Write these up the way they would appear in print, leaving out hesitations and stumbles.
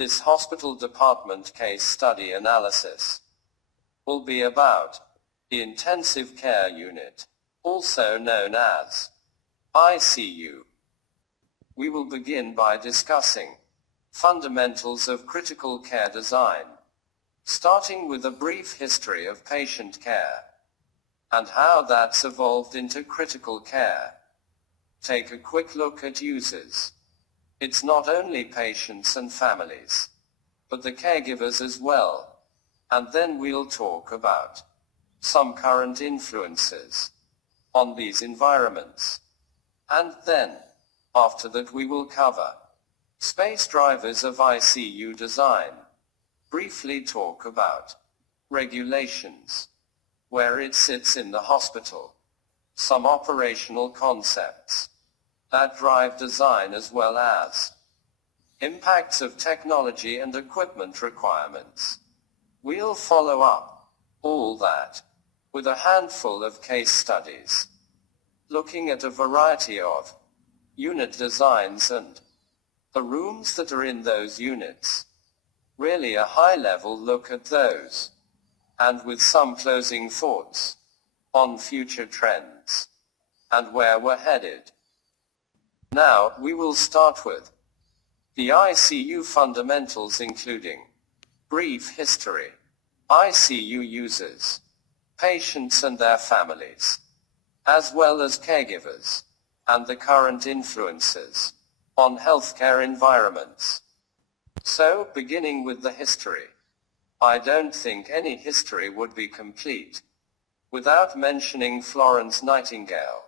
This hospital department case study analysis will be about the intensive care unit, also known as ICU. We will begin by discussing fundamentals of critical care design, starting with a brief history of patient care and how that's evolved into critical care. Take a quick look at users. It's not only patients and families, but the caregivers as well. And then we'll talk about some current influences on these environments. And then, after that, we will cover space drivers of ICU design, briefly talk about regulations, where it sits in the hospital, some operational concepts that drive design, as well as impacts of technology and equipment requirements. We'll follow up all that with a handful of case studies, looking at a variety of unit designs and the rooms that are in those units. Really a high-level look at those, and with some closing thoughts on future trends and where we're headed. Now, we will start with the ICU fundamentals, including brief history, ICU users, patients and their families, as well as caregivers, and the current influences on healthcare environments. So, beginning with the history, I don't think any history would be complete without mentioning Florence Nightingale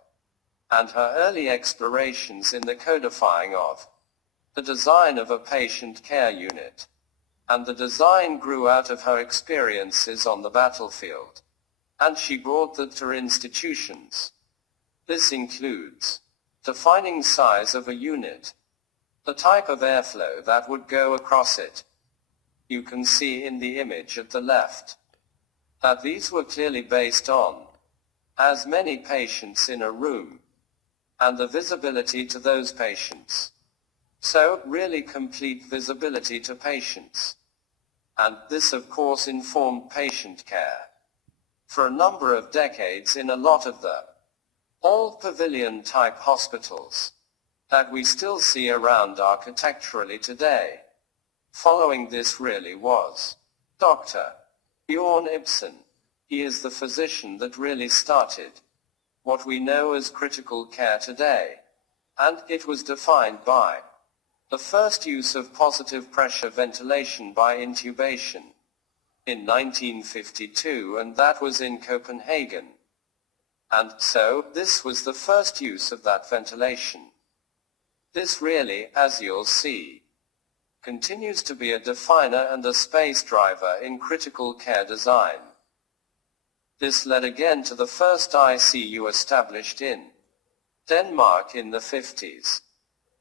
and her early explorations in the codifying of the design of a patient care unit. And the design grew out of her experiences on the battlefield, and she brought that to institutions. This includes defining size of a unit, the type of airflow that would go across it. You can see in the image at the left that these were clearly based on as many patients in a room, and the visibility to those patients. So, really complete visibility to patients. And this of course informed patient care for a number of decades in a lot of the old pavilion type hospitals that we still see around architecturally today. Following this really was Dr. Bjorn Ibsen. He is the physician that really started what we know as critical care today, and it was defined by the first use of positive pressure ventilation by intubation in 1952, and that was in Copenhagen. And so, this was the first use of that ventilation. This really, as you'll see, continues to be a definer and a space driver in critical care design. This led again to the first ICU established in Denmark in the 50s.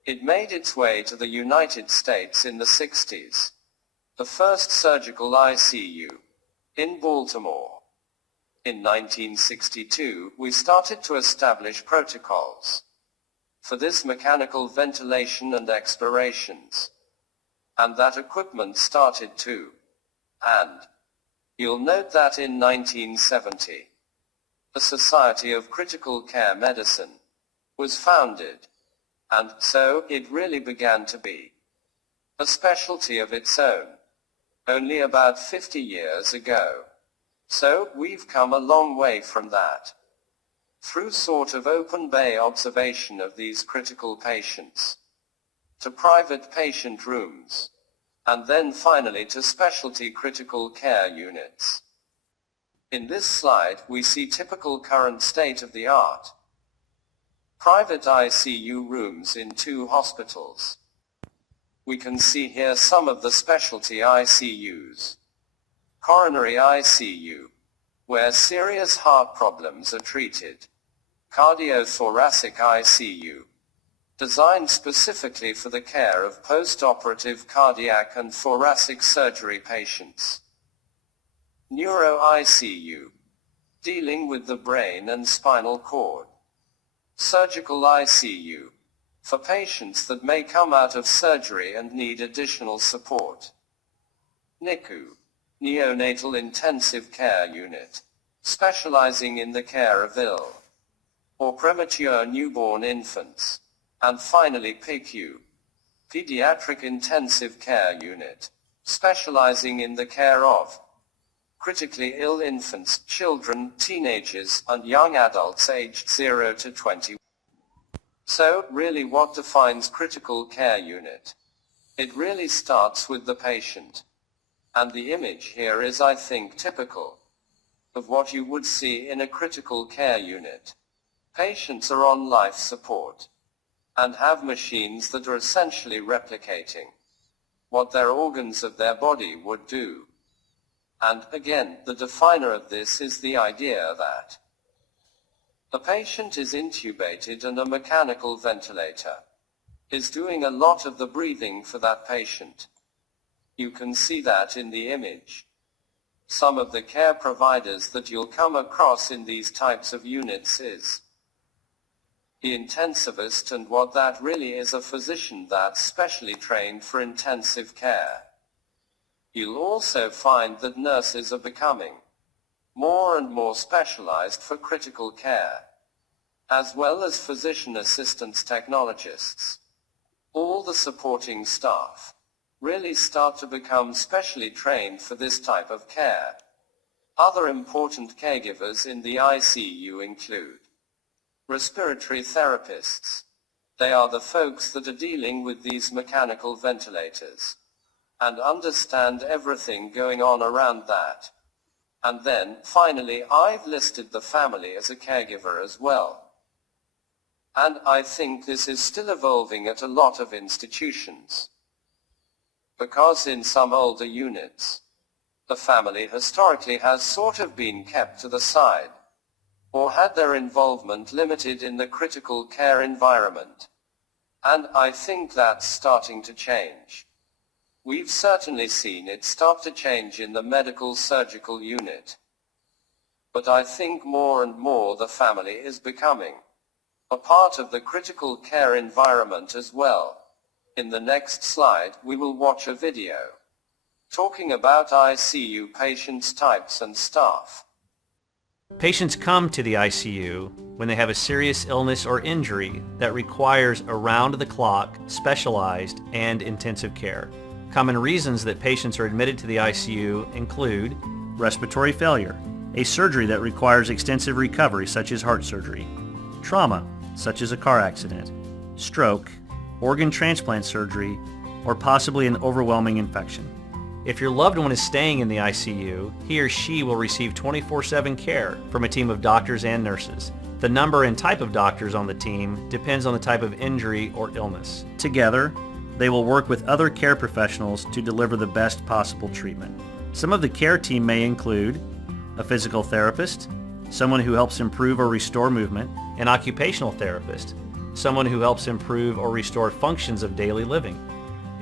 It made its way to the United States in the 60s. The first surgical ICU in Baltimore. In 1962, we started to establish protocols for this mechanical ventilation and explorations. And that equipment started too. And you'll note that in 1970, the Society of Critical Care Medicine was founded. And so, it really began to be a specialty of its own, only about 50 years ago. So, we've come a long way from that, through sort of open bay observation of these critical patients, to private patient rooms, and then finally to specialty critical care units. In this slide, we see typical current state-of-the-art private ICU rooms in 2 hospitals. We can see here some of the specialty ICUs. Coronary ICU, where serious heart problems are treated. Cardiothoracic ICU, designed specifically for the care of post-operative cardiac and thoracic surgery patients. Neuro ICU, dealing with the brain and spinal cord. Surgical ICU, for patients that may come out of surgery and need additional support. NICU, Neonatal Intensive Care Unit, specializing in the care of ill or premature newborn infants. And finally PICU, Pediatric Intensive Care Unit, specializing in the care of critically ill infants, children, teenagers, and young adults aged 0 to 20. So, really, what defines critical care unit? It really starts with the patient. And the image here is, I think, typical of what you would see in a critical care unit. Patients are on life support and have machines that are essentially replicating what their organs of their body would do. And, again, the definer of this is the idea that the patient is intubated and a mechanical ventilator is doing a lot of the breathing for that patient. You can see that in the image. Some of the care providers that you'll come across in these types of units is the intensivist, and what that really is, a physician that's specially trained for intensive care. You'll also find that nurses are becoming more and more specialized for critical care, as well as physician assistants, technologists. All the supporting staff really start to become specially trained for this type of care. Other important caregivers in the ICU include respiratory therapists. They are the folks that are dealing with these mechanical ventilators and understand everything going on around that. And then, finally, I've listed the family as a caregiver as well. And I think this is still evolving at a lot of institutions, because in some older units, the family historically has sort of been kept to the side, or had their involvement limited in the critical care environment. And I think that's starting to change. We've certainly seen it start to change in the medical surgical unit. But I think more and more the family is becoming a part of the critical care environment as well. In the next slide, we will watch a video talking about ICU patients, types, and staff. Patients come to the ICU when they have a serious illness or injury that requires around-the-clock, specialized, and intensive care. Common reasons that patients are admitted to the ICU include respiratory failure, a surgery that requires extensive recovery such as heart surgery, trauma such as a car accident, stroke, organ transplant surgery, or possibly an overwhelming infection. If your loved one is staying in the ICU, he or she will receive 24/7 care from a team of doctors and nurses. The number and type of doctors on the team depends on the type of injury or illness. Together, they will work with other care professionals to deliver the best possible treatment. Some of the care team may include a physical therapist, someone who helps improve or restore movement, an occupational therapist, someone who helps improve or restore functions of daily living,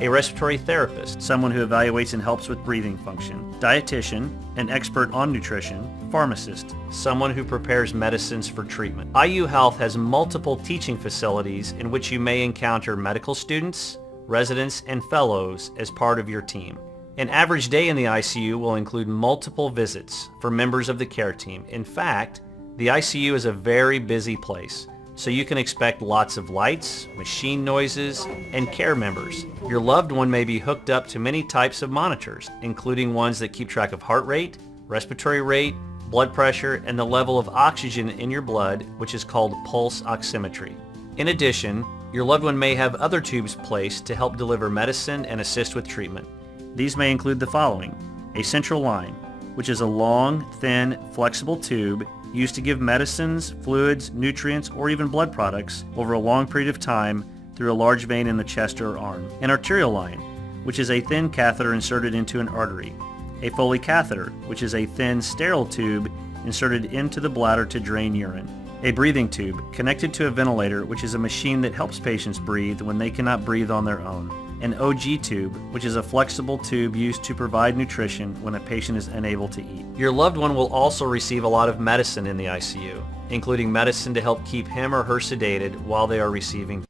a respiratory therapist, someone who evaluates and helps with breathing function, dietitian, an expert on nutrition, pharmacist, someone who prepares medicines for treatment. IU Health has multiple teaching facilities in which you may encounter medical students, residents, and fellows as part of your team. An average day in the ICU will include multiple visits for members of the care team. In fact, the ICU is a very busy place, so you can expect lots of lights, machine noises, and care members. Your loved one may be hooked up to many types of monitors, including ones that keep track of heart rate, respiratory rate, blood pressure, and the level of oxygen in your blood, which is called pulse oximetry. In addition, your loved one may have other tubes placed to help deliver medicine and assist with treatment. These may include the following: a central line, which is a long, thin, flexible tube used to give medicines, fluids, nutrients, or even blood products over a long period of time through a large vein in the chest or arm. An arterial line, which is a thin catheter inserted into an artery. A Foley catheter, which is a thin, sterile tube inserted into the bladder to drain urine. A breathing tube, connected to a ventilator, which is a machine that helps patients breathe when they cannot breathe on their own. An OG tube, which is a flexible tube used to provide nutrition when a patient is unable to eat. Your loved one will also receive a lot of medicine in the ICU, including medicine to help keep him or her sedated while they are receiving.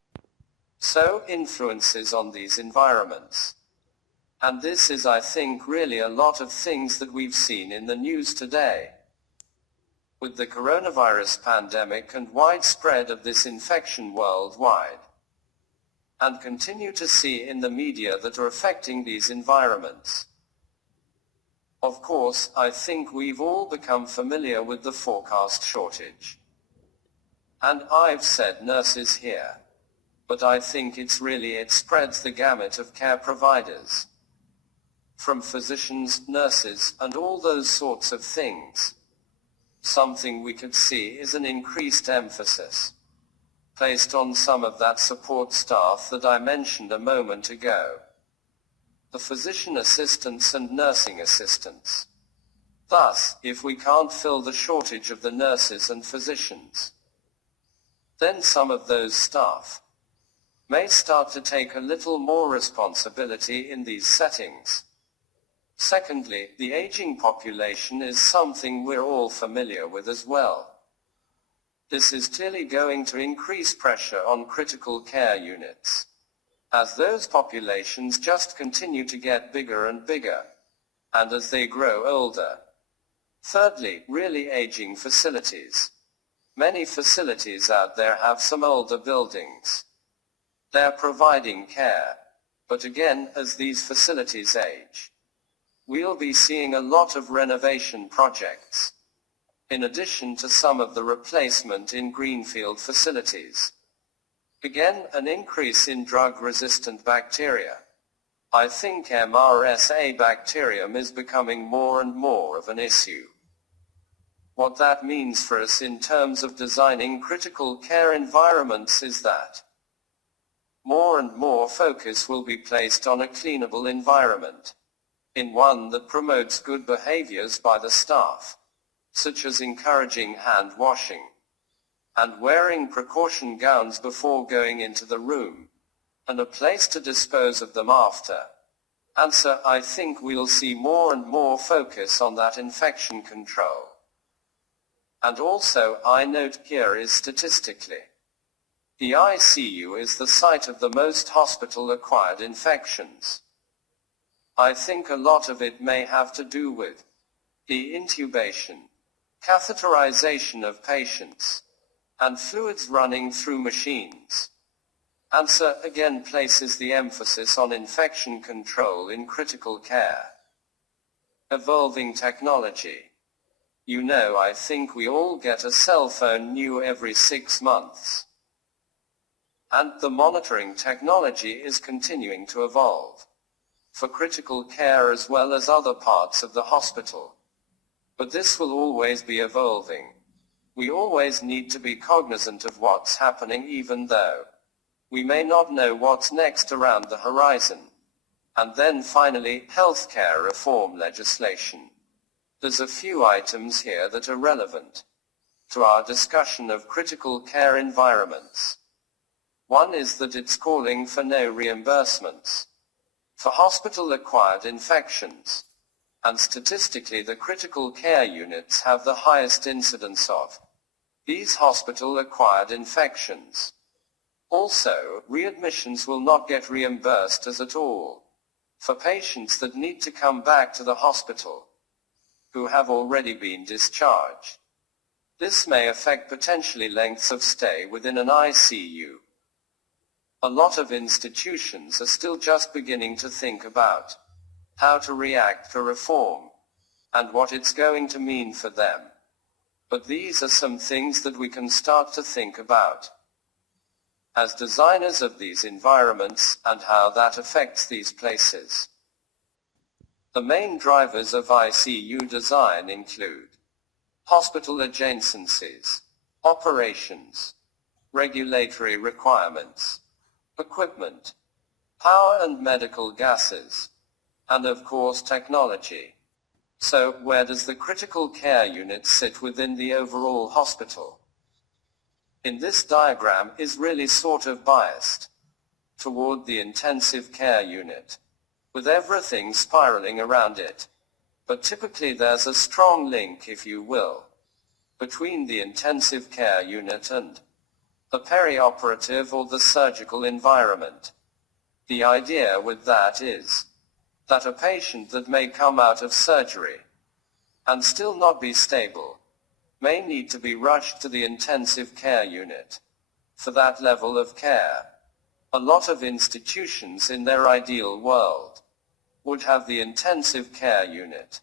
So, influences on these environments. And this is, I think, really a lot of things that we've seen in the news today. With the coronavirus pandemic and widespread of this infection worldwide. And continue to see in the media that are affecting these environments. Of course, I think we've all become familiar with the forecast shortage. And I've said nurses here. But I think it spreads the gamut of care providers. From physicians, nurses, and all those sorts of things. Something we could see is an increased emphasis placed on some of that support staff that I mentioned a moment ago. The physician assistants and nursing assistants. Thus, if we can't fill the shortage of the nurses and physicians, then some of those staff may start to take a little more responsibility in these settings. Secondly, the aging population is something we're all familiar with as well. This is clearly going to increase pressure on critical care units, as those populations just continue to get bigger and bigger, and as they grow older. Thirdly, really aging facilities. Many facilities out there have some older buildings. They're providing care, but again, as these facilities age, we'll be seeing a lot of renovation projects, in addition to some of the replacement in greenfield facilities. Again, an increase in drug-resistant bacteria. I think MRSA bacterium is becoming more and more of an issue. What that means for us in terms of designing critical care environments is that more and more focus will be placed on a cleanable environment, in one that promotes good behaviors by the staff, such as encouraging hand washing, and wearing precaution gowns before going into the room, and a place to dispose of them after. And so I think we'll see more and more focus on that infection control. And also, I note here is statistically, the ICU is the site of the most hospital-acquired infections. I think a lot of it may have to do with the intubation, catheterization of patients, and fluids running through machines. And so again places the emphasis on infection control in critical care. Evolving technology. You know, I think we all get a cell phone new every 6 months. And the monitoring technology is continuing to evolve, for critical care as well as other parts of the hospital. But this will always be evolving. We always need to be cognizant of what's happening even though we may not know what's next around the horizon. And then finally, healthcare reform legislation. There's a few items here that are relevant to our discussion of critical care environments. One is that it's calling for no reimbursements for hospital-acquired infections. And statistically the critical care units have the highest incidence of these hospital-acquired infections. Also, readmissions will not get reimbursed as at all for patients that need to come back to the hospital who have already been discharged. This may affect potentially lengths of stay within an ICU. A lot of institutions are still just beginning to think about how to react to reform, and what it's going to mean for them. But these are some things that we can start to think about as designers of these environments, and how that affects these places. The main drivers of ICU design include hospital adjacencies, operations, regulatory requirements, equipment, power and medical gases, and of course technology. So, where does the critical care unit sit within the overall hospital? In this diagram is really sort of biased toward the intensive care unit, with everything spiraling around it. But typically there's a strong link, if you will, between the intensive care unit and the perioperative or the surgical environment. The idea with that is that a patient that may come out of surgery and still not be stable may need to be rushed to the intensive care unit for that level of care. A lot of institutions in their ideal world would have the intensive care unit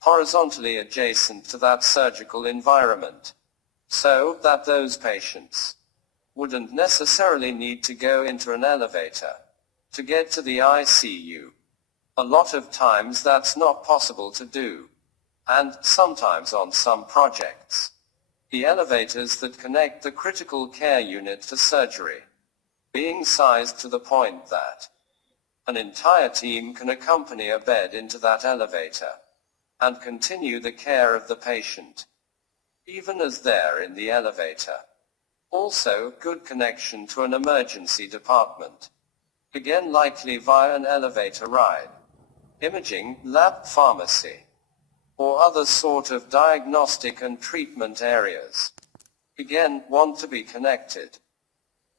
horizontally adjacent to that surgical environment, so that those patients wouldn't necessarily need to go into an elevator to get to the ICU. A lot of times that's not possible to do, and sometimes on some projects, the elevators that connect the critical care unit to surgery being sized to the point that an entire team can accompany a bed into that elevator and continue the care of the patient, even as they're in the elevator. Also, good connection to an emergency department, again likely via an elevator ride, imaging, lab, pharmacy, or other sort of diagnostic and treatment areas. Again, want to be connected.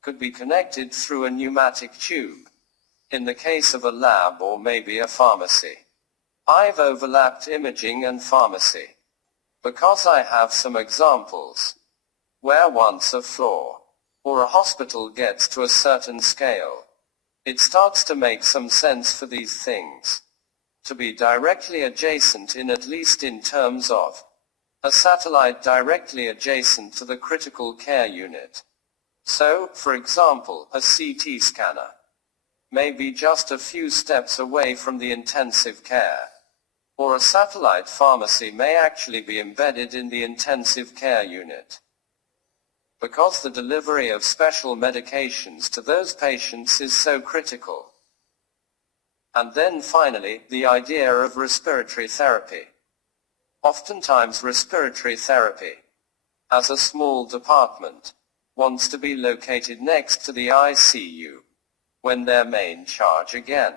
Could be connected through a pneumatic tube, in the case of a lab or maybe a pharmacy. I've overlapped imaging and pharmacy because I have some examples where once a floor or a hospital gets to a certain scale, it starts to make some sense for these things to be directly adjacent, in at least in terms of a satellite directly adjacent to the critical care unit. So, for example, a CT scanner may be just a few steps away from the intensive care, or a satellite pharmacy may actually be embedded in the intensive care unit, because the delivery of special medications to those patients is so critical. And then finally, the idea of respiratory therapy. Oftentimes respiratory therapy, as a small department, wants to be located next to the ICU, when their main charge again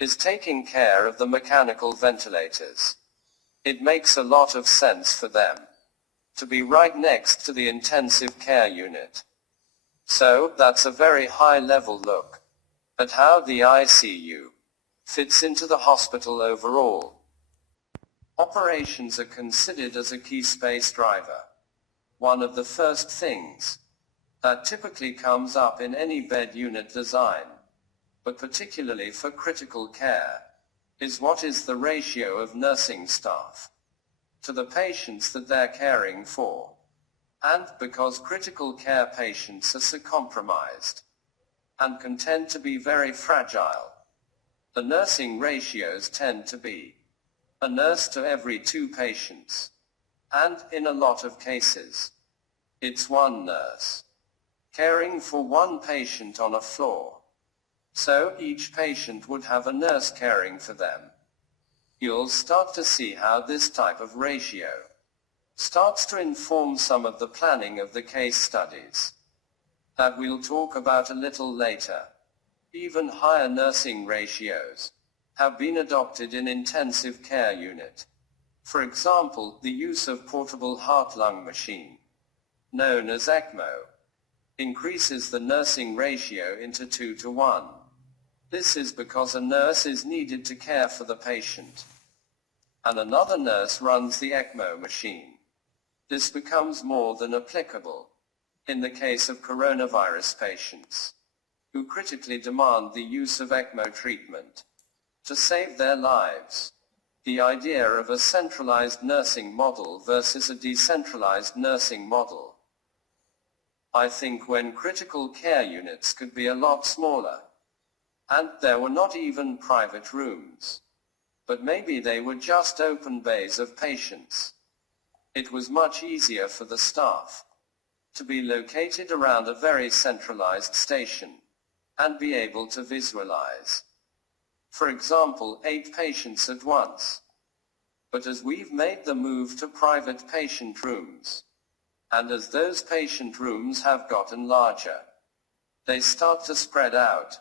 is taking care of the mechanical ventilators. It makes a lot of sense for them to be right next to the intensive care unit. So, that's a very high-level look at how the ICU fits into the hospital overall. Operations are considered as a key space driver. One of the first things that typically comes up in any bed unit design, but particularly for critical care, is what is the ratio of nursing staff to the patients that they're caring for. And because critical care patients are so compromised and can tend to be very fragile, the nursing ratios tend to be a nurse to every 2 patients. And, in a lot of cases, it's 1 nurse caring for 1 patient on a floor. So, each patient would have a nurse caring for them. You'll start to see how this type of ratio starts to inform some of the planning of the case studies that we'll talk about a little later. Even higher nursing ratios have been adopted in intensive care unit. For example, the use of portable heart-lung machine, known as ECMO, increases the nursing ratio into 2 to 1. This is because a nurse is needed to care for the patient, and another nurse runs the ECMO machine. This becomes more than applicable in the case of coronavirus patients, who critically demand the use of ECMO treatment to save their lives. The idea of a centralized nursing model versus a decentralized nursing model. I think when critical care units could be a lot smaller, and there were not even private rooms, but maybe they were just open bays of patients, it was much easier for the staff to be located around a very centralized station and be able to visualize, for example, 8 patients at once. But as we've made the move to private patient rooms, and as those patient rooms have gotten larger, they start to spread out.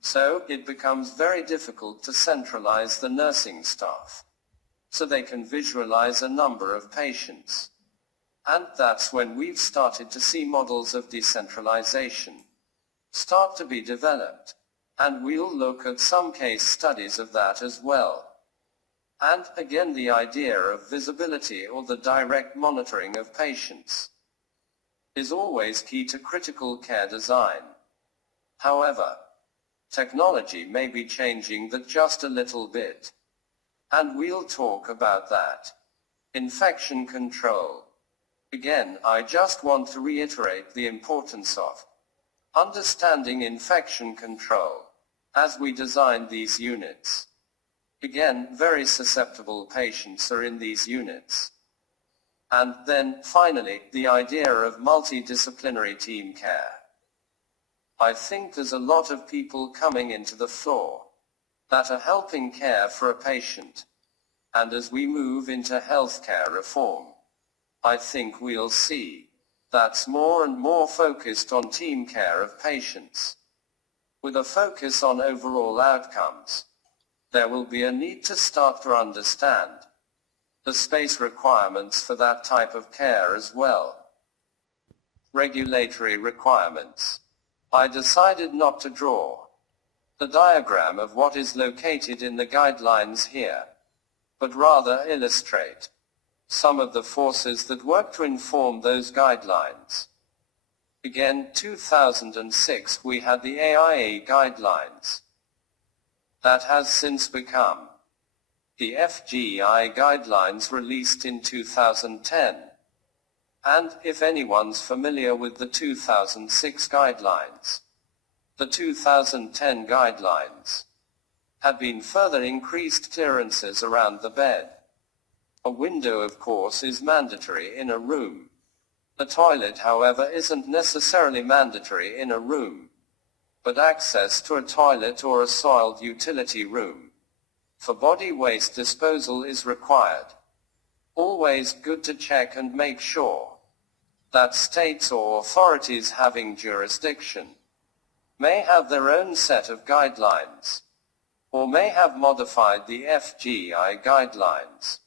So, it becomes very difficult to centralize the nursing staff, so they can visualize a number of patients. And that's when we've started to see models of decentralization start to be developed. And we'll look at some case studies of that as well. And, again, the idea of visibility or the direct monitoring of patients is always key to critical care design. However, technology may be changing that just a little bit. And we'll talk about that. Infection control. Again, I just want to reiterate the importance of understanding infection control as we design these units. Again, very susceptible patients are in these units. And then, finally, the idea of multidisciplinary team care. I think there's a lot of people coming into the fore that are helping care for a patient. And as we move into healthcare reform, I think we'll see that's more and more focused on team care of patients, with a focus on overall outcomes. There will be a need to start to understand the space requirements for that type of care as well. Regulatory requirements. I decided not to draw the diagram of what is located in the guidelines here, but rather illustrate some of the forces that work to inform those guidelines. Again, 2006 we had the AIA guidelines. That has since become the FGI guidelines released in 2010. And, if anyone's familiar with the 2006 guidelines, the 2010 guidelines had been further increased clearances around the bed. A window, of course, is mandatory in a room. A toilet, however, isn't necessarily mandatory in a room, but access to a toilet or a soiled utility room for body waste disposal is required. Always good to check and make sure that states or authorities having jurisdiction may have their own set of guidelines, or may have modified the FGI guidelines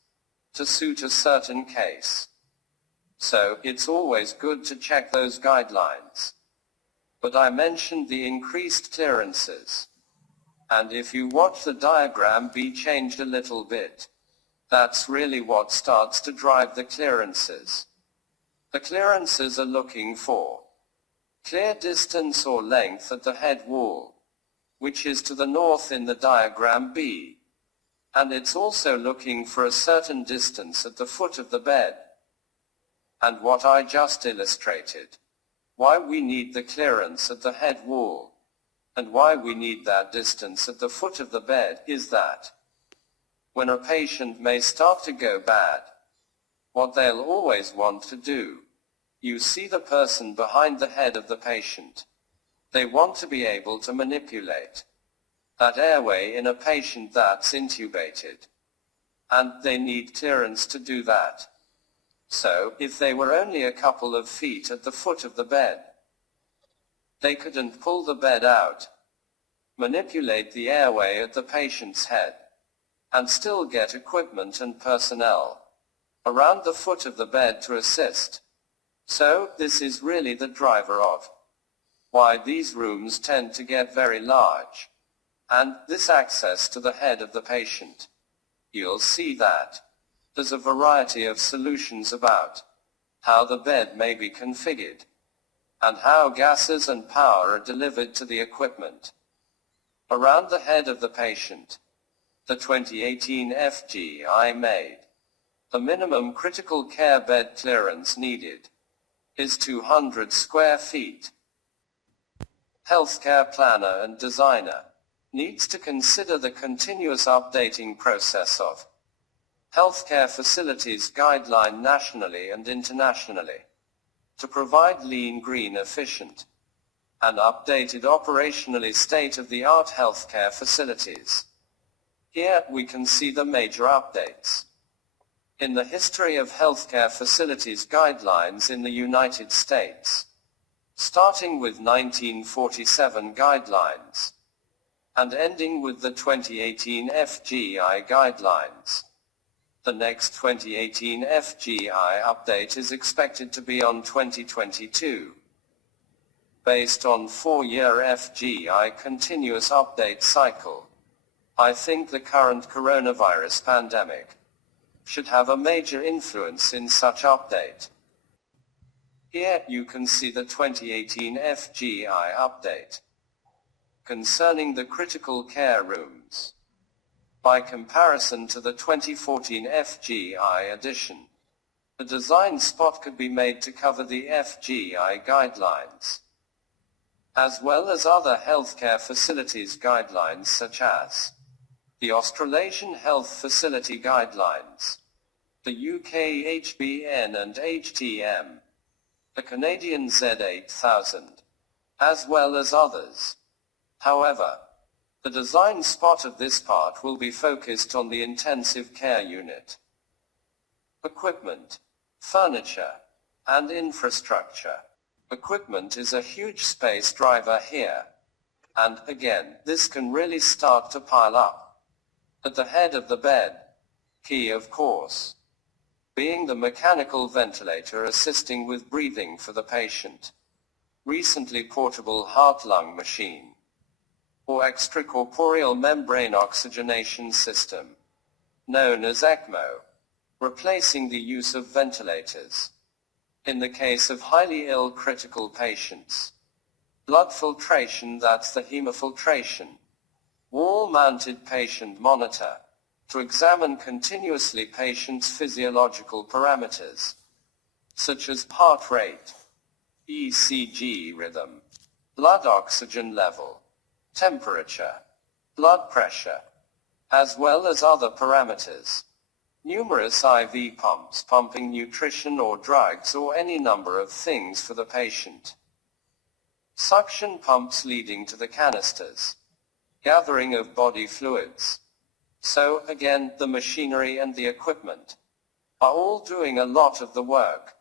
to suit a certain case. So, it's always good to check those guidelines. But I mentioned the increased clearances. And if you watch the diagram be changed a little bit, that's really what starts to drive the clearances. The clearances are looking for clear distance or length at the head wall, which is to the north in the diagram B. And it's also looking for a certain distance at the foot of the bed. And what I just illustrated, why we need the clearance at the head wall, and why we need that distance at the foot of the bed, is that when a patient may start to go bad, what they'll always want to do, you see the person behind the head of the patient. They want to be able to manipulate that airway in a patient that's intubated. And they need clearance to do that. So, if they were only a couple of feet at the foot of the bed, they couldn't pull the bed out, manipulate the airway at the patient's head, and still get equipment and personnel around the foot of the bed to assist. So, this is really the driver of why these rooms tend to get very large. And this access to the head of the patient. You'll see that there's a variety of solutions about how the bed may be configured, and how gases and power are delivered to the equipment around the head of the patient. The 2018 FGI made the minimum critical care bed clearance needed is 200 square feet. Healthcare planner and designer needs to consider the continuous updating process of healthcare facilities guideline nationally and internationally to provide lean, green, efficient, and updated operationally state-of-the-art healthcare facilities. Here we can see the major updates in the history of healthcare facilities guidelines in the United States, starting with 1947 guidelines and ending with the 2018 FGI guidelines. The next 2018 FGI update is expected to be on 2022. Based on 4-year FGI continuous update cycle, I think the current coronavirus pandemic should have a major influence in such update. Here you can see the 2018 FGI update concerning the critical care rooms. By comparison to the 2014 FGI edition, the design spot could be made to cover the FGI guidelines, as well as other healthcare facilities guidelines such as the Australasian Health Facility Guidelines, the UK HBN and HTM, the Canadian Z8000, as well as others. However, the design spot of this part will be focused on the intensive care unit. Equipment, furniture, and infrastructure. Equipment is a huge space driver here. And again, this can really start to pile up. At the head of the bed, key of course, being the mechanical ventilator assisting with breathing for the patient, recently portable heart-lung machine, or extracorporeal membrane oxygenation system, known as ECMO, replacing the use of ventilators. In the case of highly ill critical patients, blood filtration, that's the hemofiltration, wall-mounted patient monitor, to examine continuously patient's physiological parameters, such as heart rate, ECG rhythm, blood oxygen level, temperature, blood pressure, as well as other parameters. Numerous IV pumps pumping nutrition or drugs or any number of things for the patient. Suction pumps leading to the canisters. Gathering of body fluids. So, again, the machinery and the equipment are all doing a lot of the work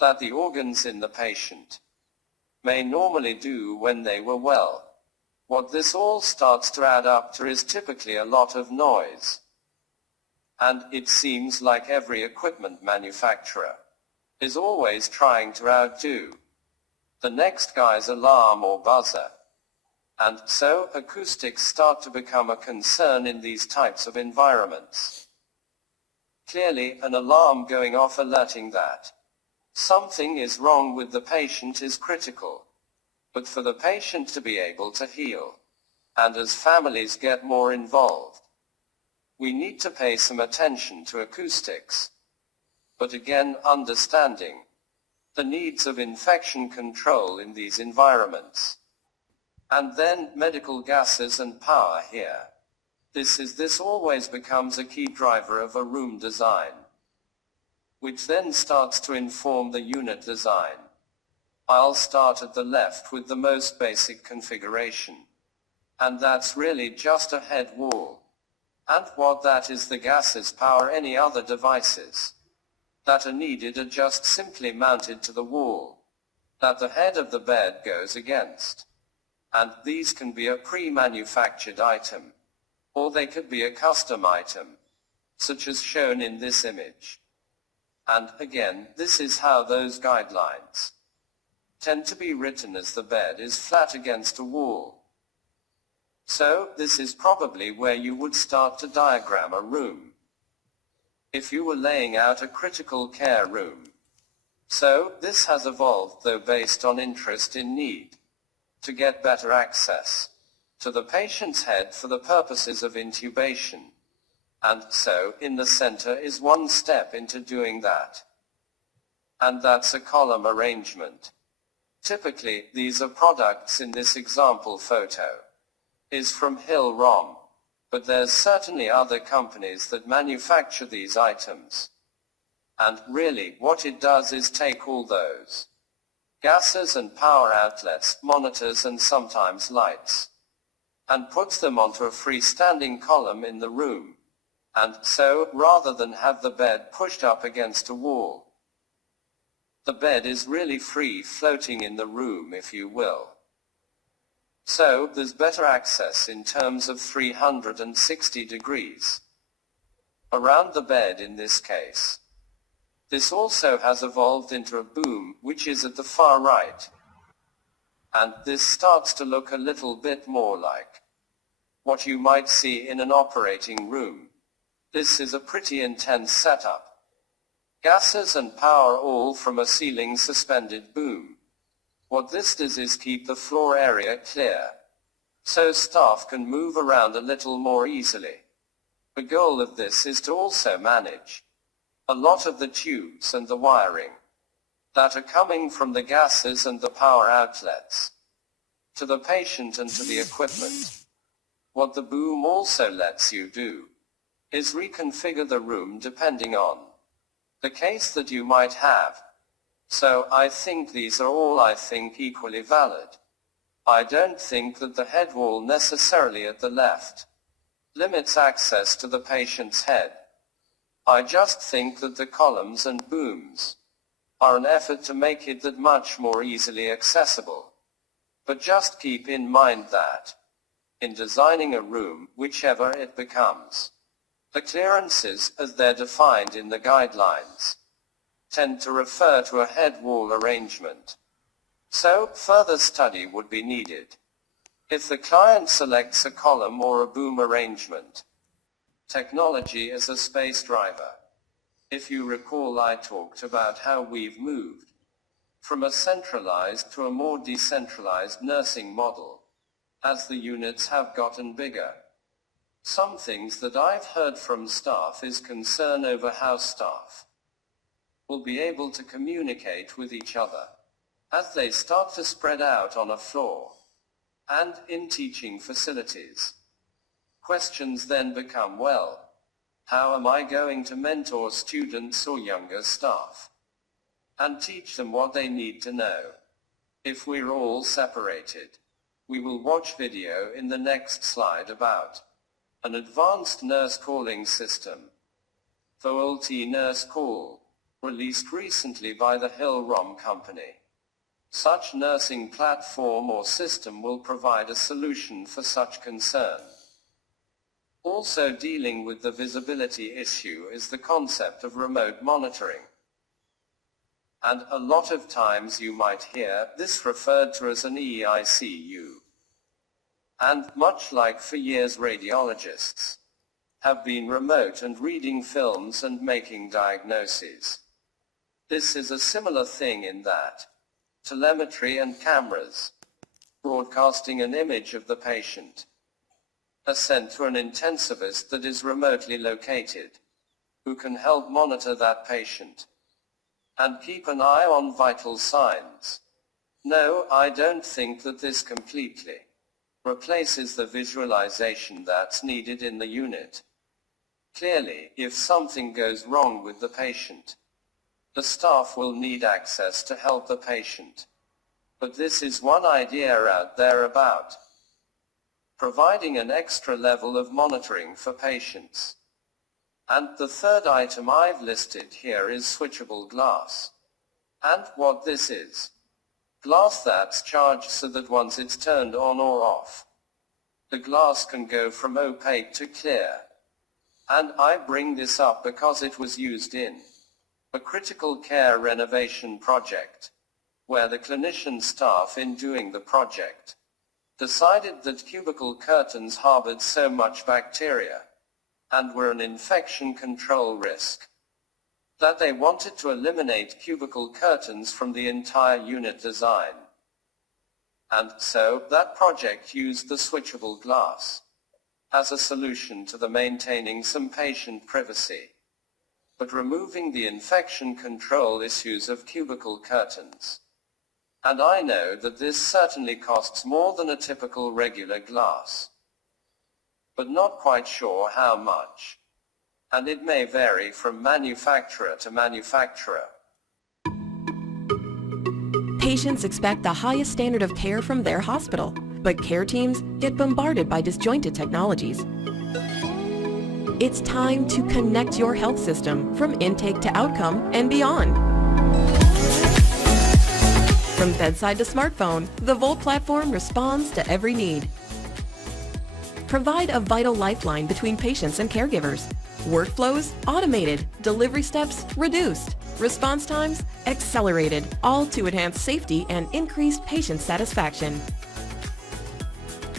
that the organs in the patient may normally do when they were well. What this all starts to add up to is typically a lot of noise. And it seems like every equipment manufacturer is always trying to outdo the next guy's alarm or buzzer. And so acoustics start to become a concern in these types of environments. Clearly, an alarm going off alerting that something is wrong with the patient is critical. But for the patient to be able to heal, and as families get more involved, we need to pay some attention to acoustics. But again, understanding the needs of infection control in these environments. And then, medical gases and power here. This always becomes a key driver of a room design, which then starts to inform the unit design. I'll start at the left with the most basic configuration. And that's really just a head wall. And what that is, the gases power any other devices that are needed are just simply mounted to the wall that the head of the bed goes against. And these can be a pre-manufactured item, or they could be a custom item, such as shown in this image. And again, this is how those guidelines tend to be written as the bed is flat against a wall. So, this is probably where you would start to diagram a room if you were laying out a critical care room. So, this has evolved, though based on interest in need, to get better access to the patient's head for the purposes of intubation. And so, in the center is one step into doing that. And that's a column arrangement. Typically, these are products. In this example photo is from Hill-Rom, but there's certainly other companies that manufacture these items. And really, what it does is take all those gases and power outlets, monitors and sometimes lights, and puts them onto a freestanding column in the room. And so, rather than have the bed pushed up against a wall, the bed is really free floating in the room, if you will. So, there's better access in terms of 360 degrees around the bed in this case. This also has evolved into a boom, which is at the far right. And this starts to look a little bit more like what you might see in an operating room. This is a pretty intense setup. Gases and power all from a ceiling suspended boom. What this does is keep the floor area clear, so staff can move around a little more easily. The goal of this is to also manage a lot of the tubes and the wiring that are coming from the gases and the power outlets to the patient and to the equipment. What the boom also lets you do is reconfigure the room depending on the case that you might have. So I think these are all equally valid. I don't think that the head wall necessarily at the left limits access to the patient's head. I just think that the columns and booms are an effort to make it that much more easily accessible. But just keep in mind that in designing a room, whichever it becomes, the clearances, as they're defined in the guidelines, tend to refer to a head wall arrangement. So, further study would be needed if the client selects a column or a boom arrangement. Technology as a space driver. If you recall, I talked about how we've moved from a centralized to a more decentralized nursing model as the units have gotten bigger. Some things that I've heard from staff is concern over how staff will be able to communicate with each other as they start to spread out on a floor and in teaching facilities. Questions then become, well, how am I going to mentor students or younger staff and teach them what they need to know if we're all separated? We will watch video in the next slide about an advanced nurse calling system, Voalte Nurse Call, released recently by the Hill-Rom company. Such nursing platform or system will provide a solution for such concern. Also dealing with the visibility issue is the concept of remote monitoring. And a lot of times you might hear this referred to as an ICU. And, much like for years radiologists have been remote and reading films and making diagnoses. This is a similar thing in that telemetry and cameras broadcasting an image of the patient are sent to an intensivist that is remotely located, who can help monitor that patient and keep an eye on vital signs. No, I don't think that this completely replaces the visualization that's needed in the unit. Clearly, if something goes wrong with the patient, the staff will need access to help the patient. But this is one idea out there about providing an extra level of monitoring for patients. And the third item I've listed here is switchable glass. And what this is: glass that's charged so that once it's turned on or off, the glass can go from opaque to clear. And I bring this up because it was used in a critical care renovation project, where the clinician staff in doing the project decided that cubicle curtains harbored so much bacteria and were an infection control risk that they wanted to eliminate cubicle curtains from the entire unit design. And so, that project used the switchable glass as a solution to the maintaining some patient privacy, but removing the infection control issues of cubicle curtains. And I know that this certainly costs more than a typical regular glass, but not quite sure how much. And it may vary from manufacturer to manufacturer. Patients expect the highest standard of care from their hospital, but care teams get bombarded by disjointed technologies. It's time to connect your health system from intake to outcome and beyond. From bedside to smartphone, the Voalte platform responds to every need. Provide a vital lifeline between patients and caregivers. Workflows automated, delivery steps reduced, response times accelerated, all to enhance safety and increase patient satisfaction.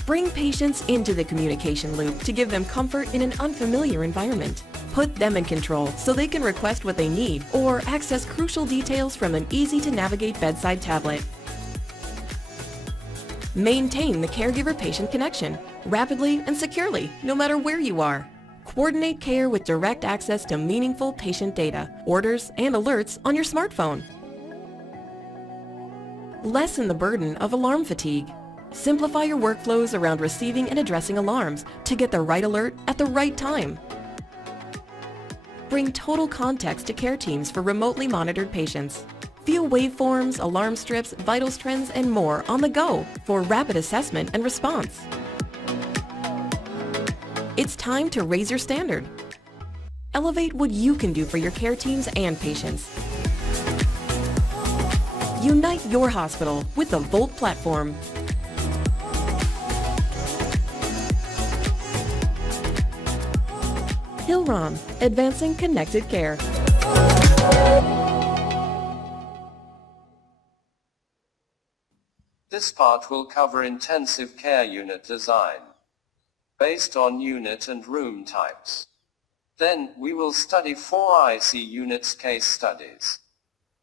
Bring patients into the communication loop to give them comfort in an unfamiliar environment. Put them in control so they can request what they need or access crucial details from an easy-to-navigate bedside tablet. Maintain the caregiver-patient connection rapidly and securely, no matter where you are. Coordinate care with direct access to meaningful patient data, orders, and alerts on your smartphone. Lessen the burden of alarm fatigue. Simplify your workflows around receiving and addressing alarms to get the right alert at the right time. Bring total context to care teams for remotely monitored patients. View waveforms, alarm strips, vitals trends, and more on the go for rapid assessment and response. It's time to raise your standard. Elevate what you can do for your care teams and patients. Unite your hospital with the Voalte platform. Hill-Rom, advancing connected care. This part will cover intensive care unit design, based on unit and room types. Then, we will study 4 IC units case studies,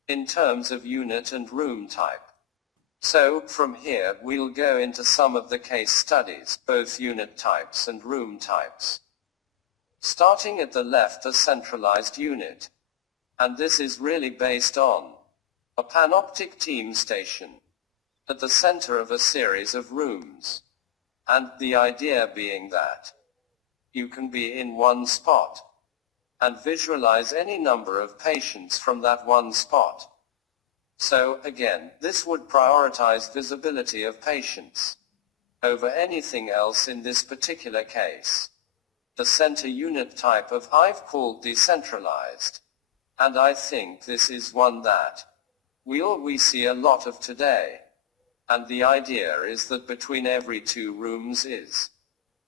in terms of unit and room type. So, from here, we'll go into some of the case studies, both unit types and room types. Starting at the left, a centralized unit. And this is really based on a panoptic team station at the center of a series of rooms. And the idea being that you can be in one spot and visualize any number of patients from that one spot. So again, this would prioritize visibility of patients over anything else in this particular case. The center unit type of I've called decentralized. And I think this is one that we see a lot of today. And the idea is that between every 2 rooms is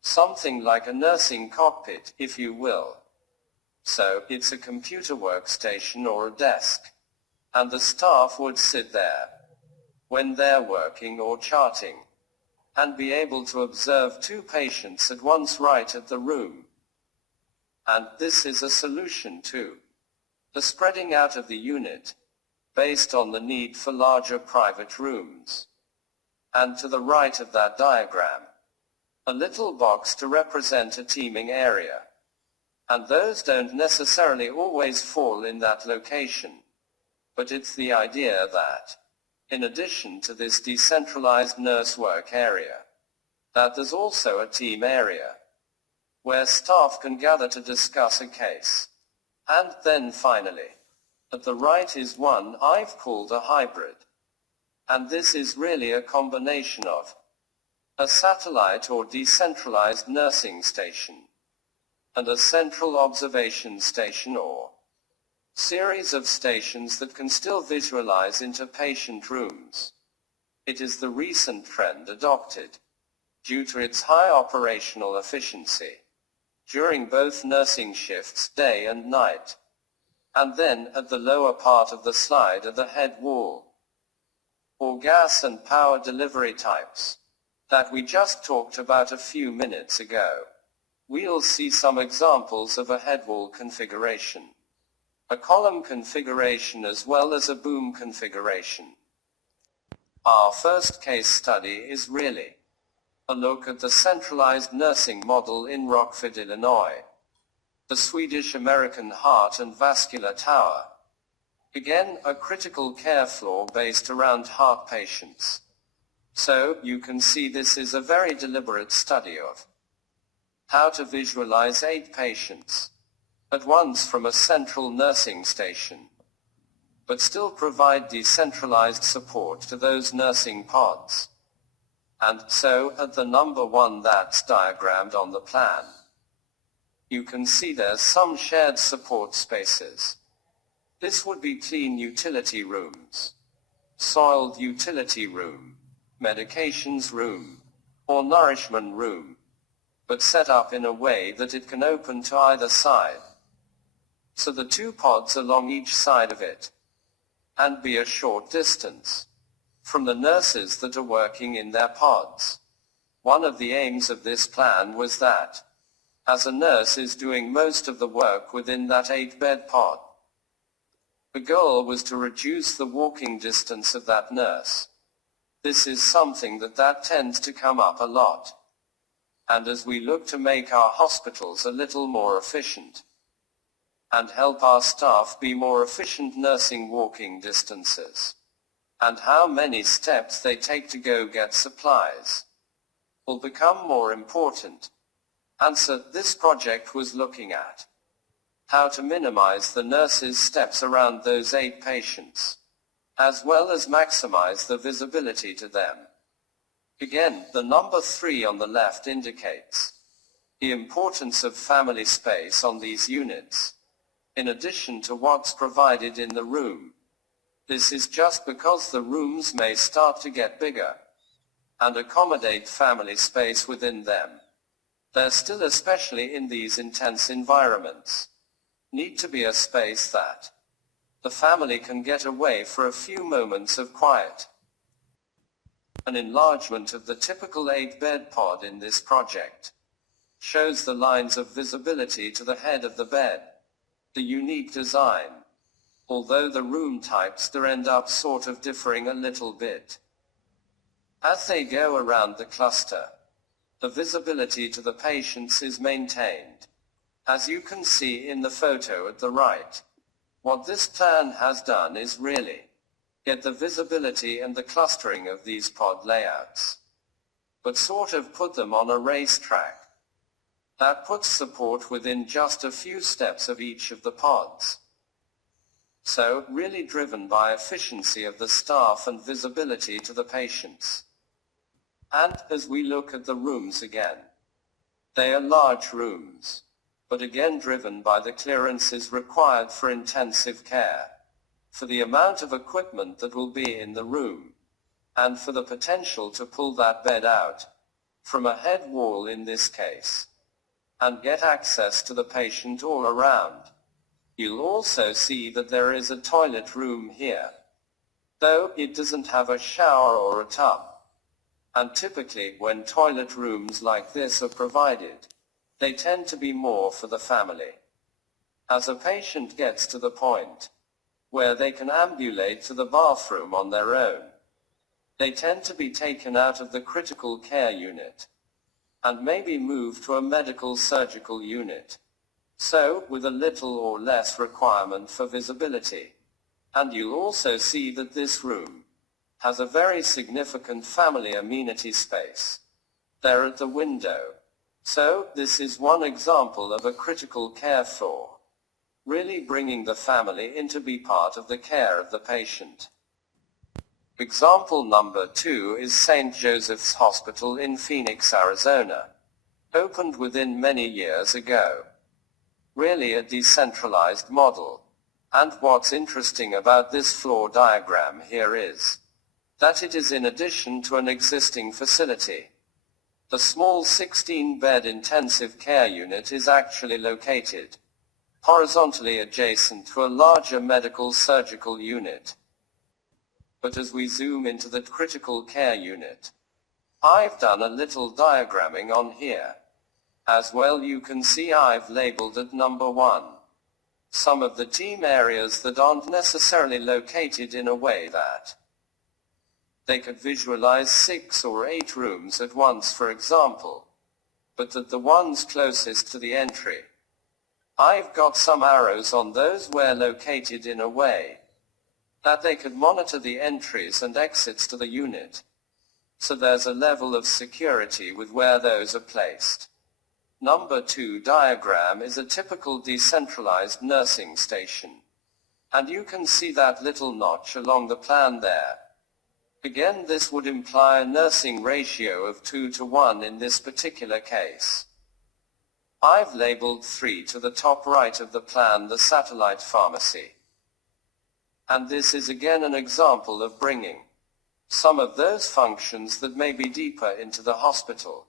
something like a nursing cockpit, if you will. So, it's a computer workstation or a desk. And the staff would sit there when they're working or charting, and be able to observe 2 patients at once right at the room. And this is a solution to the spreading out of the unit, based on the need for larger private rooms. And to the right of that diagram, a little box to represent a teaming area. And those don't necessarily always fall in that location. But it's the idea that, in addition to this decentralized nurse work area, that there's also a team area, where staff can gather to discuss a case. And then finally, at the right is one I've called a hybrid. And this is really a combination of a satellite or decentralized nursing station, and a central observation station or series of stations that can still visualize into patient rooms. It is the recent trend adopted, due to its high operational efficiency, during both nursing shifts, day and night. And then, at the lower part of the slide are the head wall, or gas and power delivery types, that we just talked about a few minutes ago. We'll see some examples of a head wall configuration, a column configuration as well as a boom configuration. Our first case study is really a look at the centralized nursing model in Rockford, Illinois, the Swedish-American Heart and Vascular Tower. Again, a critical care floor based around heart patients. So, you can see this is a very deliberate study of how to visualize 8 patients at once from a central nursing station, but still provide decentralized support to those nursing pods. And so, at the number 1 that's diagrammed on the plan, you can see there's some shared support spaces. This would be clean utility rooms, soiled utility room, medications room, or nourishment room. but set up in a way that it can open to either side. So the 2 pods along each side of it, and be a short distance from the nurses that are working in their pods. One of the aims of this plan was that, as a nurse is doing most of the work within that 8-bed pod, the goal was to reduce the walking distance of that nurse. This is something that tends to come up a lot. And as we look to make our hospitals a little more efficient, and help our staff be more efficient nursing walking distances, and how many steps they take to go get supplies, will become more important. And so this project was looking at how to minimize the nurses' steps around those 8 patients, as well as maximize the visibility to them. Again, the number 3 on the left indicates the importance of family space on these units, in addition to what's provided in the room. This is just because the rooms may start to get bigger and accommodate family space within them. There still, especially in these intense environments, need to be a space that the family can get away for a few moments of quiet. An enlargement of the typical 8-bed pod in this project shows the lines of visibility to the head of the bed. The unique design, although the room types do end up sort of differing a little bit as they go around the cluster, the visibility to the patients is maintained. As you can see in the photo at the right, what this plan has done is really get the visibility and the clustering of these pod layouts, but sort of put them on a racetrack that puts support within just a few steps of each of the pods. So, really driven by efficiency of the staff and visibility to the patients. And, as we look at the rooms again, they are large rooms, but again driven by the clearances required for intensive care, for the amount of equipment that will be in the room, and for the potential to pull that bed out from a head wall in this case, and get access to the patient all around. You'll also see that there is a toilet room here, though it doesn't have a shower or a tub. And typically, when toilet rooms like this are provided, they tend to be more for the family. As a patient gets to the point where they can ambulate to the bathroom on their own, they tend to be taken out of the critical care unit and maybe moved to a medical surgical unit. So, with a little or less requirement for visibility. And you'll also see that this room has a very significant family amenity space there at the window. So, this is one example of a critical care floor, really bringing the family in to be part of the care of the patient. Example number 2 is St. Joseph's Hospital in Phoenix, Arizona, opened within many years ago. Really a decentralized model. And what's interesting about this floor diagram here is that it is in addition to an existing facility. The small 16-bed intensive care unit is actually located horizontally adjacent to a larger medical surgical unit. But as we zoom into the critical care unit, I've done a little diagramming on here. As well, you can see I've labeled at number 1 some of the team areas that aren't necessarily located in a way that they could visualize 6 or 8 rooms at once, for example, but that the ones closest to the entry, I've got some arrows on those where located in a way that they could monitor the entries and exits to the unit. So there's a level of security with where those are placed. Number 2 diagram is a typical decentralized nursing station. And you can see that little notch along the plan there. Again, this would imply a nursing ratio of 2:1 in this particular case. I've labeled 3 to the top right of the plan the satellite pharmacy. And this is again an example of bringing some of those functions that may be deeper into the hospital.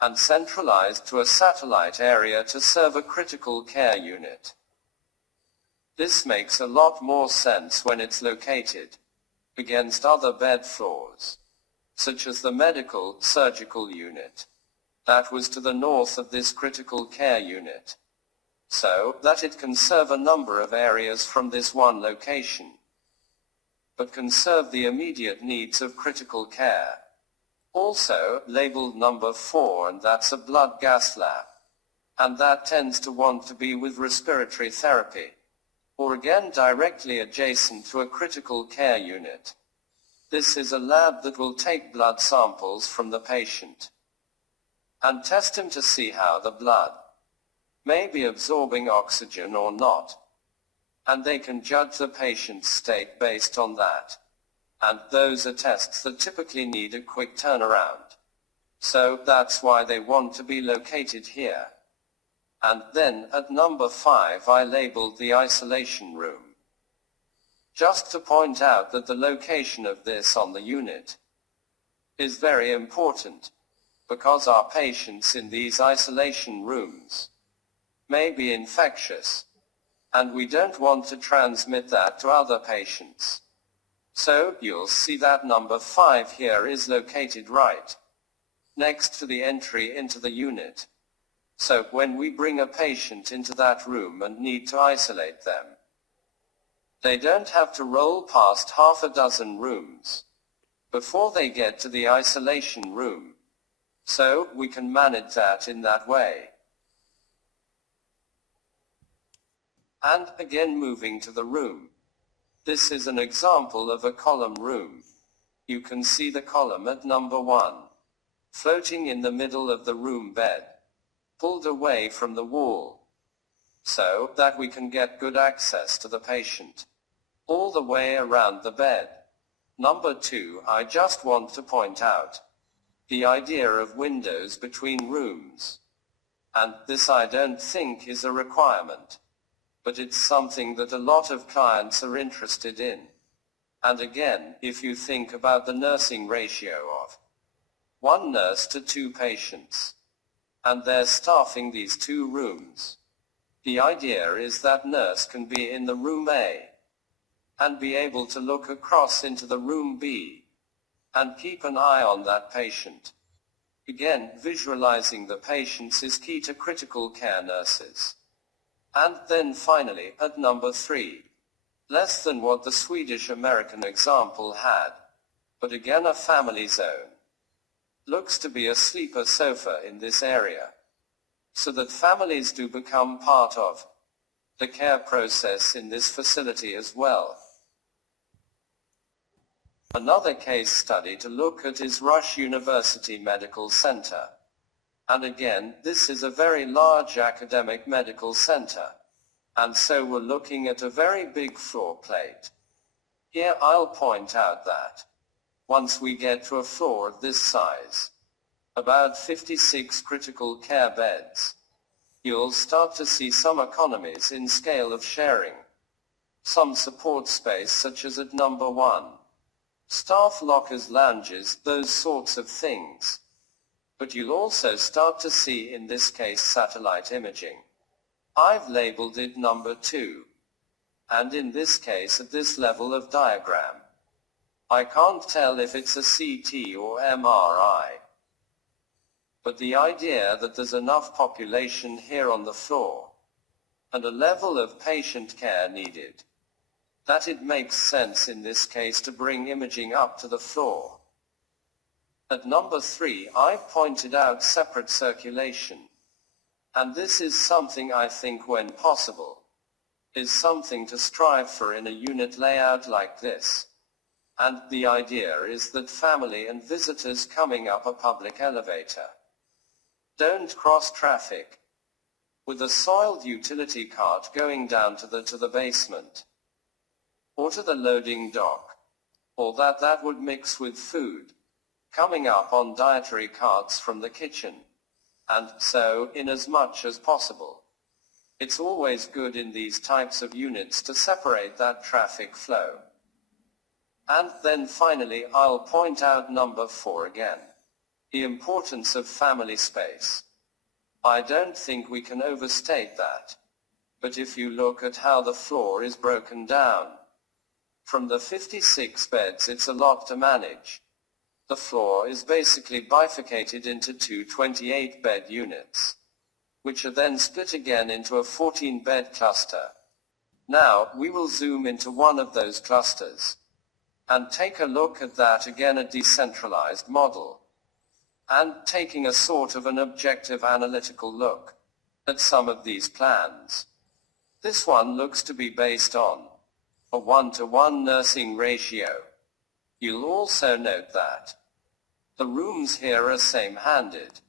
and centralized to a satellite area to serve a critical care unit. This makes a lot more sense when it's located against other bed floors, such as the medical surgical unit that was to the north of this critical care unit, so that it can serve a number of areas from this one location, but can serve the immediate needs of critical care. Also labeled number 4, and that's a blood gas lab, and that tends to want to be with respiratory therapy, or again directly adjacent to a critical care unit. This is a lab that will take blood samples from the patient and test him to see how the blood may be absorbing oxygen or not, and they can judge the patient's state based on that. And those are tests that typically need a quick turnaround. So that's why they want to be located here. And then at number 5 I labeled the isolation room, just to point out that the location of this on the unit is very important, because our patients in these isolation rooms may be infectious, and we don't want to transmit that to other patients. So you'll see that number 5 here is located right next to the entry into the unit. So when we bring a patient into that room and need to isolate them, they don't have to roll past half a dozen rooms before they get to the isolation room. So we can manage that in that way. And again, moving to the room. This is an example of a column room. You can see the column at number 1, floating in the middle of the room bed, pulled away from the wall, so that we can get good access to the patient all the way around the bed. Number 2, I just want to point out the idea of windows between rooms. And this I don't think is a requirement, but it's something that a lot of clients are interested in. And again, if you think about the nursing ratio of 1 nurse to 2 patients, and they're staffing these 2 rooms, the idea is that nurse can be in the room A and be able to look across into the room B and keep an eye on that patient. Again, visualizing the patients is key to critical care nurses. And then finally, at number 3, less than what the Swedish-American example had, but again a family zone. Looks to be a sleeper sofa in this area, so that families do become part of the care process in this facility as well. Another case study to look at is Rush University Medical Center. And again, this is a very large academic medical center, and so we're looking at a very big floor plate. Here I'll point out that once we get to a floor of this size, about 56 critical care beds, you'll start to see some economies in scale of sharing some support space, such as at number 1. Staff lockers, lounges, those sorts of things. But you'll also start to see in this case satellite imaging. I've labeled it number 2. And in this case at this level of diagram, I can't tell if it's a CT or MRI. But the idea that there's enough population here on the floor, and a level of patient care needed, that it makes sense in this case to bring imaging up to the floor. At number 3, I've pointed out separate circulation. And this is something I think, when possible, is something to strive for in a unit layout like this. And the idea is that family and visitors coming up a public elevator don't cross traffic with a soiled utility cart going down to the basement, or to the loading dock, or that would mix with food coming up on dietary carts from the kitchen. And so, in as much as possible, it's always good in these types of units to separate that traffic flow. And then finally I'll point out number 4 again. The importance of family space. I don't think we can overstate that. But if you look at how the floor is broken down, from the 56 beds it's a lot to manage. The floor is basically bifurcated into two 28-bed units, which are then split again into a 14-bed cluster. Now, we will zoom into one of those clusters and take a look at that again, a decentralized model, and taking a sort of an objective analytical look at some of these plans. This one looks to be based on a 1-to-1 nursing ratio. You'll also note that the rooms here are same-handed,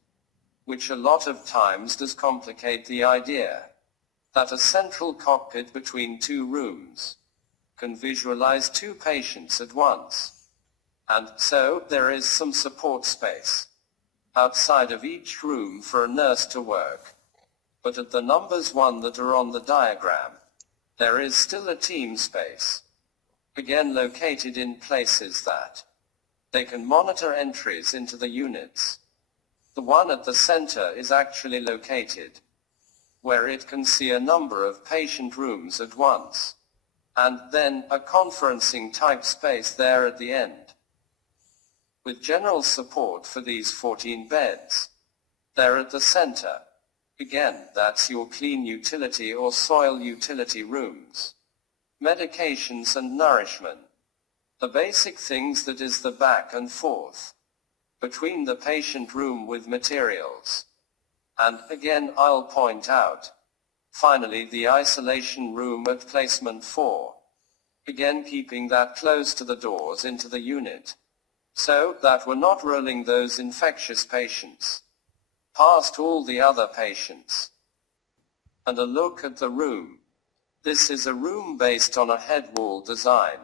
which a lot of times does complicate the idea that a central cockpit between two rooms can visualize two patients at once. And so there is some support space outside of each room for a nurse to work. But at the numbers 1 that are on the diagram, there is still a team space, again located in places that they can monitor entries into the units. The one at the center is actually located where it can see a number of patient rooms at once, and then a conferencing type space there at the end. With general support for these 14 beds, there at the center, again, that's your clean utility or soil utility rooms, medications and nourishment, the basic things that is the back and forth between the patient room with materials. And again, I'll point out, finally, the isolation room at placement 4, again keeping that close to the doors into the unit, so that we're not rolling those infectious patients past all the other patients. And a look at the room. This is a room based on a head wall design.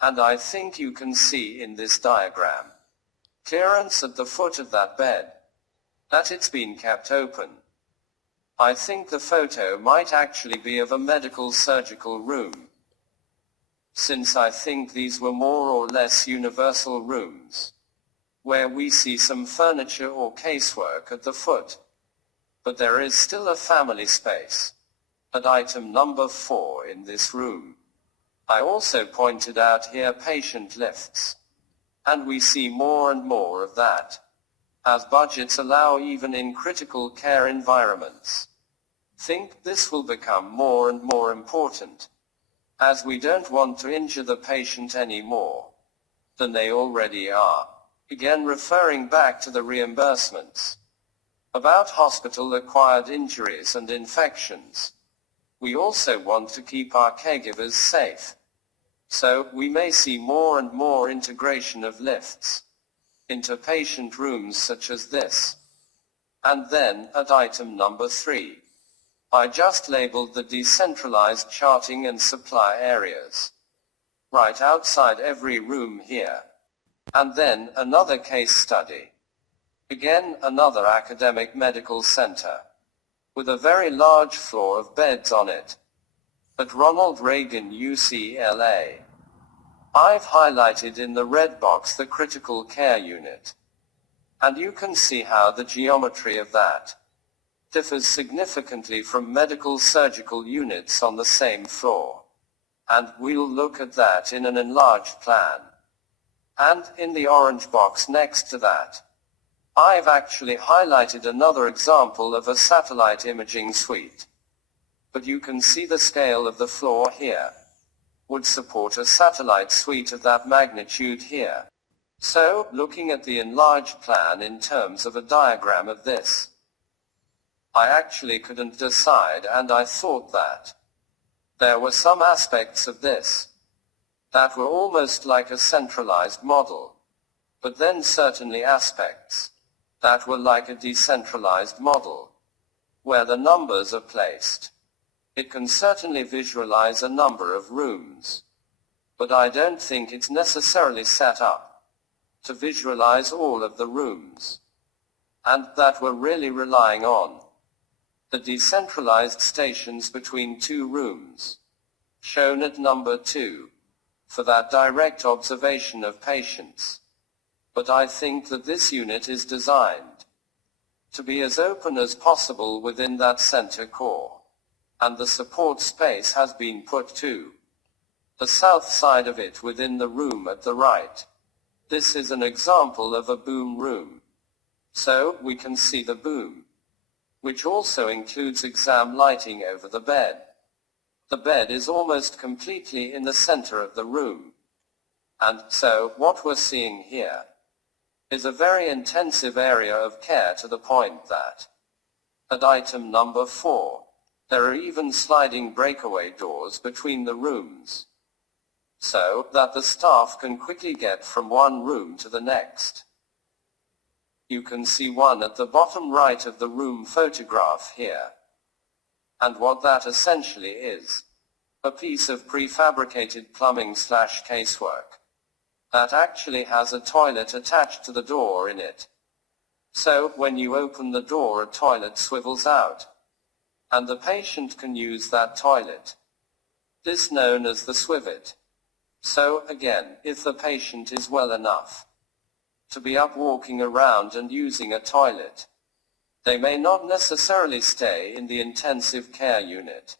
And I think you can see in this diagram clearance at the foot of that bed, that it's been kept open. I think the photo might actually be of a medical surgical room, since I think these were more or less universal rooms, where we see some furniture or casework at the foot. But there is still a family space at item number 4 in this room. I also pointed out here patient lifts, and we see more and more of that, as budgets allow, even in critical care environments. Think this will become more and more important, as we don't want to injure the patient any more than they already are. Again, referring back to the reimbursements about hospital-acquired injuries and infections, we also want to keep our caregivers safe. So, we may see more and more integration of lifts into patient rooms such as this. And then, at item number 3, I just labeled the decentralized charting and supply areas right outside every room here. And then, another case study. Again, another academic medical center with a very large floor of beds on it at Ronald Reagan UCLA. I've highlighted in the red box the critical care unit, and you can see how the geometry of that differs significantly from medical surgical units on the same floor, and we'll look at that in an enlarged plan. And in the orange box next to that, I've actually highlighted another example of a satellite imaging suite. But you can see the scale of the floor here would support a satellite suite of that magnitude here. So, looking at the enlarged plan in terms of a diagram of this, I actually couldn't decide, and I thought that there were some aspects of this that were almost like a centralized model, but then certainly aspects that were like a decentralized model, where the numbers are placed. It can certainly visualize a number of rooms, but I don't think it's necessarily set up to visualize all of the rooms, and that we're really relying on the decentralized stations between two rooms, shown at number 2, for that direct observation of patients. But I think that this unit is designed to be as open as possible within that center core. And the support space has been put to the south side of it within the room at the right. This is an example of a boom room. So, we can see the boom, which also includes exam lighting over the bed. The bed is almost completely in the center of the room. And so, what we're seeing here is a very intensive area of care, to the point that at item number 4, there are even sliding breakaway doors between the rooms, so that the staff can quickly get from one room to the next. You can see one at the bottom right of the room photograph here. And what that essentially is, a piece of prefabricated plumbing/casework that actually has a toilet attached to the door in it. So, when you open the door, a toilet swivels out, and the patient can use that toilet. This known as the swivet. So, again, if the patient is well enough to be up walking around and using a toilet, they may not necessarily stay in the intensive care unit,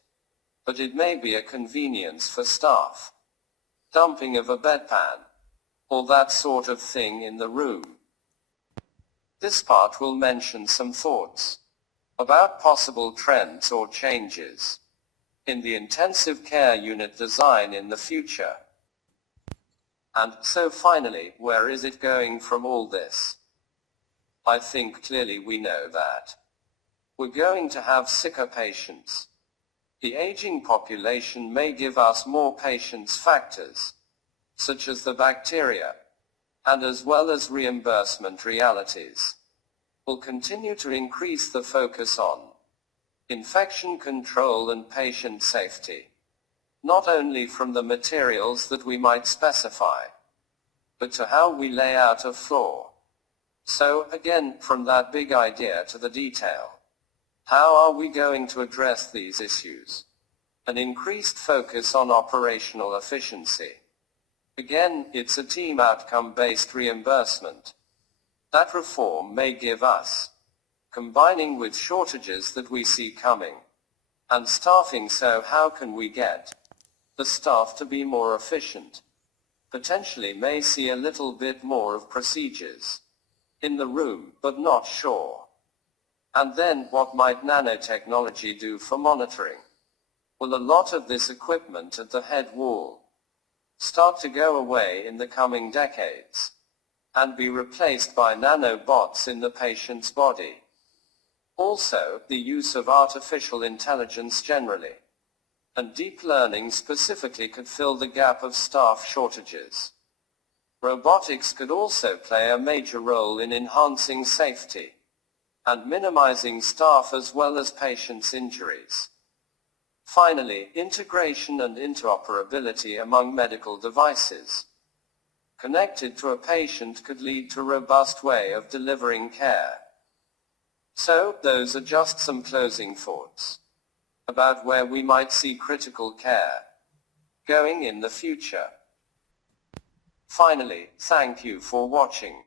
but it may be a convenience for staff. Dumping of a bedpan, or that sort of thing in the room. This part will mention some thoughts about possible trends or changes in the intensive care unit design in the future. And so finally, where is it going from all this? I think clearly we know that we're going to have sicker patients. The aging population may give us more patients factors, such as the bacteria, and as well as reimbursement realities, will continue to increase the focus on infection control and patient safety, not only from the materials that we might specify, but to how we lay out a floor. So, again, from that big idea to the detail, how are we going to address these issues? An increased focus on operational efficiency. Again, it's a team outcome-based reimbursement. That reform may give us, combining with shortages that we see coming, and staffing. So how can we get the staff to be more efficient? Potentially may see a little bit more of procedures in the room, but not sure. And then, what might nanotechnology do for monitoring? Will a lot of this equipment at the head wall start to go away in the coming decades, and be replaced by nanobots in the patient's body? Also, the use of artificial intelligence generally, and deep learning specifically, could fill the gap of staff shortages. Robotics could also play a major role in enhancing safety and minimizing staff as well as patients' injuries. Finally, integration and interoperability among medical devices connected to a patient could lead to a robust way of delivering care. So, those are just some closing thoughts about where we might see critical care going in the future. Finally, thank you for watching.